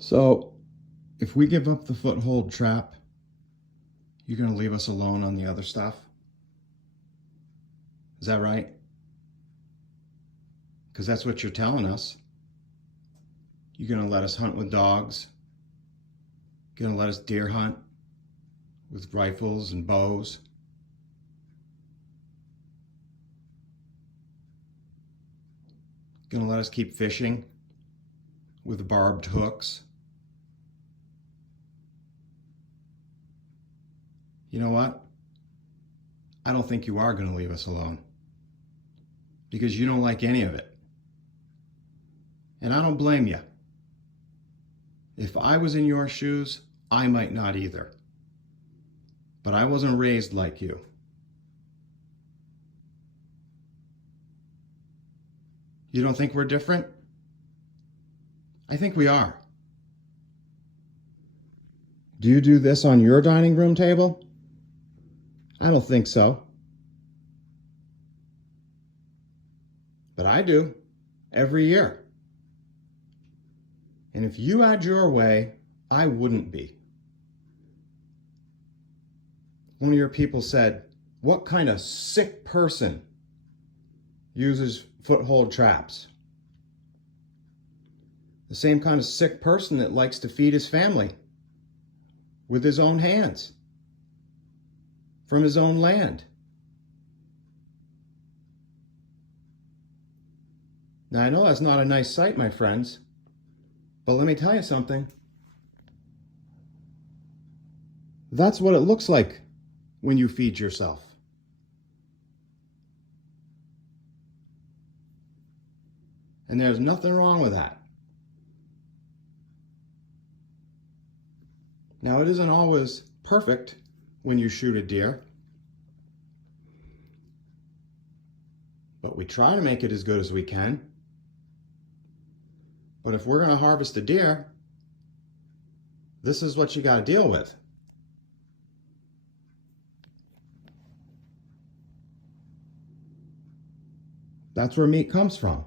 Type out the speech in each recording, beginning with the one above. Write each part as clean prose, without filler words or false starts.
So, if we give up the foothold trap, you're going to leave us alone on the other stuff? Is that right? Because that's what you're telling us. You're going to let us hunt with dogs. You're going to let us deer hunt with rifles and bows. You're going to let us keep fishing with barbed hooks. You know what? I don't think you are going to leave us alone, because you don't like any of it. And I don't blame you. If I was in your shoes, I might not either. But I wasn't raised like you. You don't think we're different? I think we are. Do you do this on your dining room table? I don't think so. But I do, every year. And if you had your way, I wouldn't be. One of your people said, "What kind of sick person uses foothold traps?" The same kind of sick person that likes to feed his family with his own hands, from his own land. Now, I know that's not a nice sight, my friends, but let me tell you something. That's what it looks like when you feed yourself. And there's nothing wrong with that. Now, it isn't always perfect when you shoot a deer, but we try to make it as good as we can. But if we're going to harvest a deer, this is what you got to deal with. That's where meat comes from.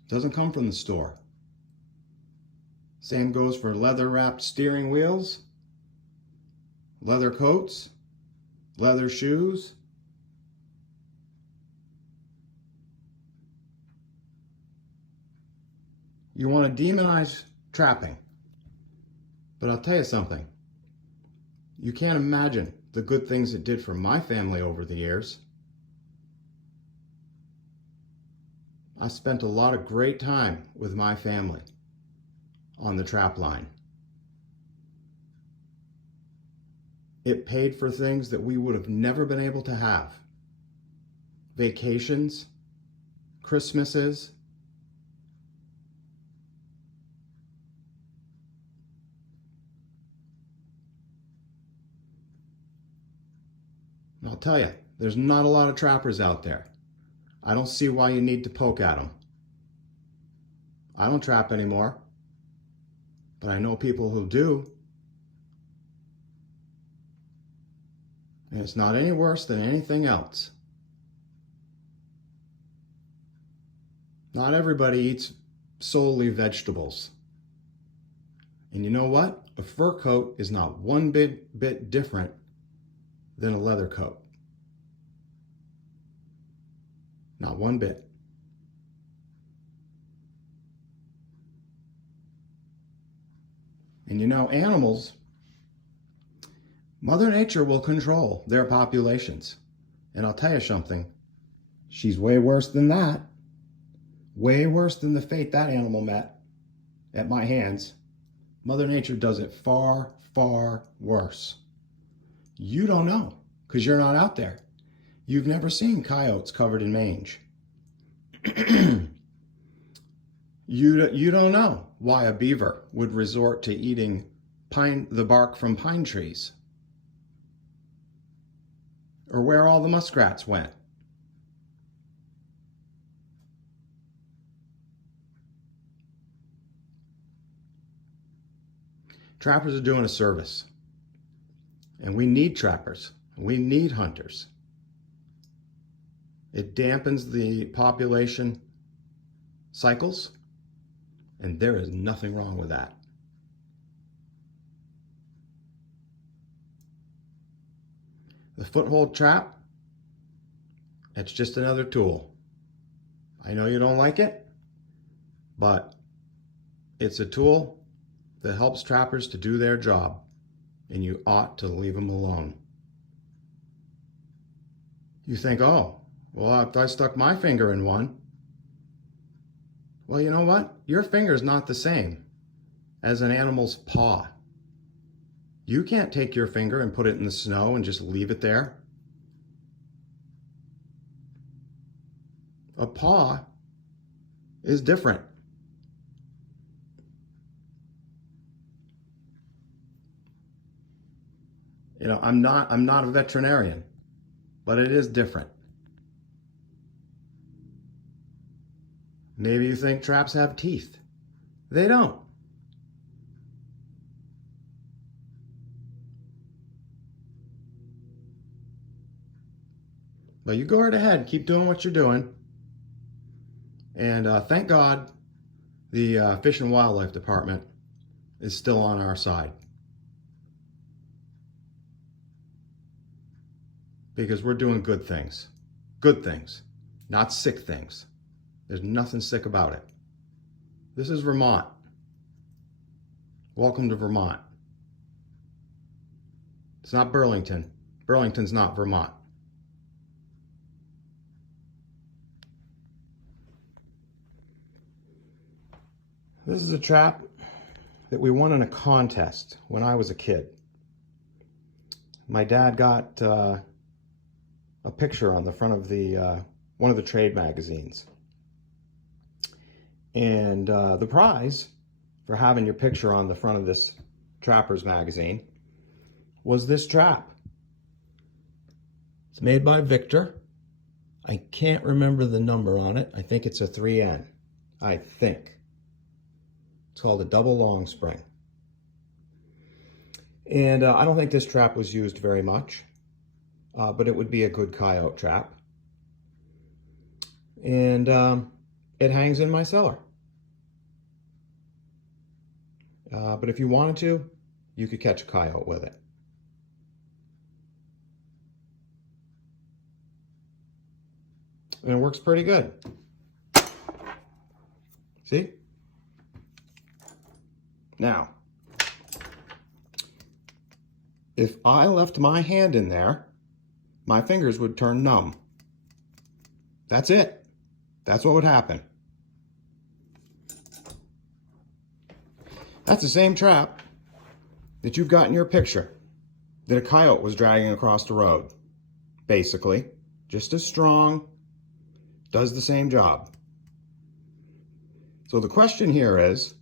It doesn't come from the store. Same goes for leather-wrapped steering wheels, leather coats, leather shoes. You want to demonize trapping. But I'll tell you something. You can't imagine the good things it did for my family over the years. I spent a lot of great time with my family on the trap line. It paid for things that we would have never been able to have. Vacations, Christmases. And I'll tell you, there's not a lot of trappers out there. I don't see why you need to poke at them. I don't trap anymore, but I know people who do. And it's not any worse than anything else. Not everybody eats solely vegetables. And you know what? A fur coat is not one bit different than a leather coat. Not one bit. And you know, animals, Mother Nature will control their populations. And I'll tell you something, she's way worse than that. Way worse than the fate that animal met at my hands. Mother Nature does it far, far worse. You don't know, because you're not out there. You've never seen coyotes covered in mange. You don't know why a beaver would resort to eating the bark from pine trees, or where all the muskrats went. Trappers are doing a service, and we need trappers. We need hunters. It dampens the population cycles. And there is nothing wrong with that. The foothold trap, it's just another tool. I know you don't like it, but it's a tool that helps trappers to do their job, and you ought to leave them alone. You think, oh, well, if I stuck my finger in one, well, you know what? Your finger's not the same as an animal's paw. You can't take your finger and put it in the snow and just leave it there. A paw is different. You know, I'm not a veterinarian, but it is different. Maybe you think traps have teeth. They don't. But you go right ahead, keep doing what you're doing. And thank God the Fish and Wildlife Department is still on our side. Because we're doing good things. Good things, not sick things. There's nothing sick about it. This is Vermont. Welcome to Vermont. It's not Burlington. Burlington's not Vermont. This is a trap that we won in a contest when I was a kid. My dad got a picture on the front of the one of the trade magazines. And the prize for having your picture on the front of this Trapper's magazine was this trap. It's made by Victor. I can't remember the number on it. I think it's a 3N. I think. It's called a double long spring. And I don't think this trap was used very much, but it would be a good coyote trap. And it hangs in my cellar. But if you wanted to, you could catch a coyote with it. And it works pretty good. See? Now, if I left my hand in there, my fingers would turn numb. That's it. That's what would happen. That's the same trap that you've got in your picture that a coyote was dragging across the road. Basically, just as strong, does the same job. So the question here is,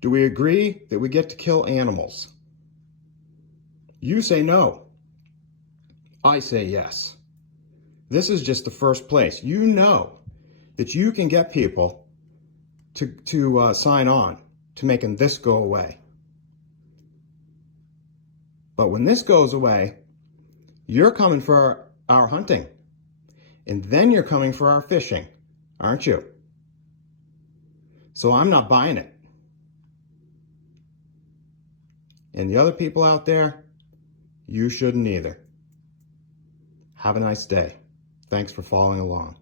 do we agree that we get to kill animals? You say no. I say yes. This is just the first place. You know that you can get people to sign on to making this go away. But when this goes away, you're coming for our hunting. And then you're coming for our fishing, aren't you? So I'm not buying it. And the other people out there, you shouldn't either. Have a nice day. Thanks for following along.